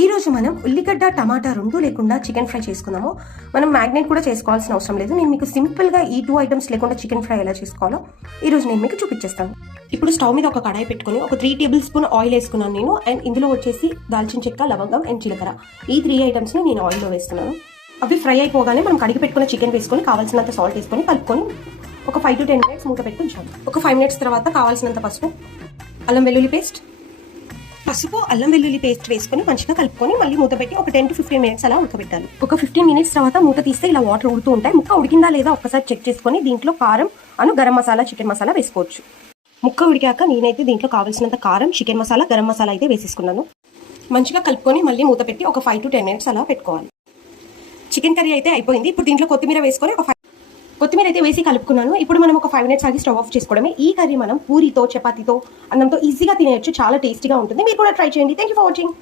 ఈ రోజు మనం ఉల్లిగడ్డ టమాటా రెండు లేకుండా చికెన్ ఫ్రై చేసుకుందాము. మనం మ్యాగ్నేట్ కూడా చేసుకోవాల్సిన అవసరం లేదు. నేను మీకు సింపుల్గా ఈ 2 ఐటమ్స్ లేకుండా చికెన్ ఫ్రై ఎలా చేసుకోవాలో ఈ రోజు నేను మీకు చూపించేస్తాను. ఇప్పుడు స్టవ్ మీద ఒక కడాయి పెట్టుకొని ఒక 3 టేబుల్ స్పూన్ ఆయిల్ వేసుకున్నాను నేను. అండ్ ఇందులో వచ్చేసి దాల్చిన చెక్క, లవంగం అండ్ జీలకర్ర, ఈ 3 ఐటమ్స్ని నేను ఆయిల్లో వేస్తున్నాను. అవి ఫ్రై అయిపోగానే మనం కడిగి పెట్టుకున్న చికెన్ వేసుకొని కావాల్సినంత సాల్ట్ వేసుకొని కలుపుకొని ఒక 5 to 10 మినిట్స్ మూత పెట్టుకుని ఉంచాలి. ఒక 5 మినిట్స్ తర్వాత కావాల్సినంత పసుపు, అల్లం వెల్లుల్లి పేస్ట్, వేసుకొని మంచిగా కలుపుకొని మళ్ళీ మూత పెట్టి ఒక 10 to 15 మినిట్స్ అలా ఉడకబెట్టాలి. ఒక 15 మినిట్స్ తర్వాత మూత తీస్తే ఇలా వాటర్ ఉడుతూ ఉంటాయి. ముక్క ఉడికిందా లేదా ఒక్కసారి చెక్ చేసుకొని దీంట్లో కారం గరం మసాలా, చికెన్ మసాలా వేసుకోవచ్చు. ముక్క ఉడికాక నేనైతే దీంట్లో కావాల్సినంత కారం, చికెన్ మసాలా, గరం మసాలా అయితే వేసేసుకున్నాను. మంచిగా కలుపుకొని మళ్ళీ మూత పెట్టి ఒక 5 to 10 మినిట్స్ అలా పెట్టుకోవాలి. చికెన్ కర్రీ అయితే అయిపోయింది. ఇప్పుడు దీంట్లో కొత్తిమీర వేసుకొని కొత్తిమీర అయితే వేసి కలుపుకున్నాను. ఇప్పుడు మనం ఒక 5 మినిట్స్ ఆగి స్టవ్ ఆఫ్ చేసుకోవడమే. ఈ కర్రీ మనం పూరితో, చపాతీతో, అన్నంతో ఈజీగా తినేయచ్చు. చాలా టేస్టీగా ఉంటుంది. మీరు కూడా ట్రై చేయండి. Thank you for watching.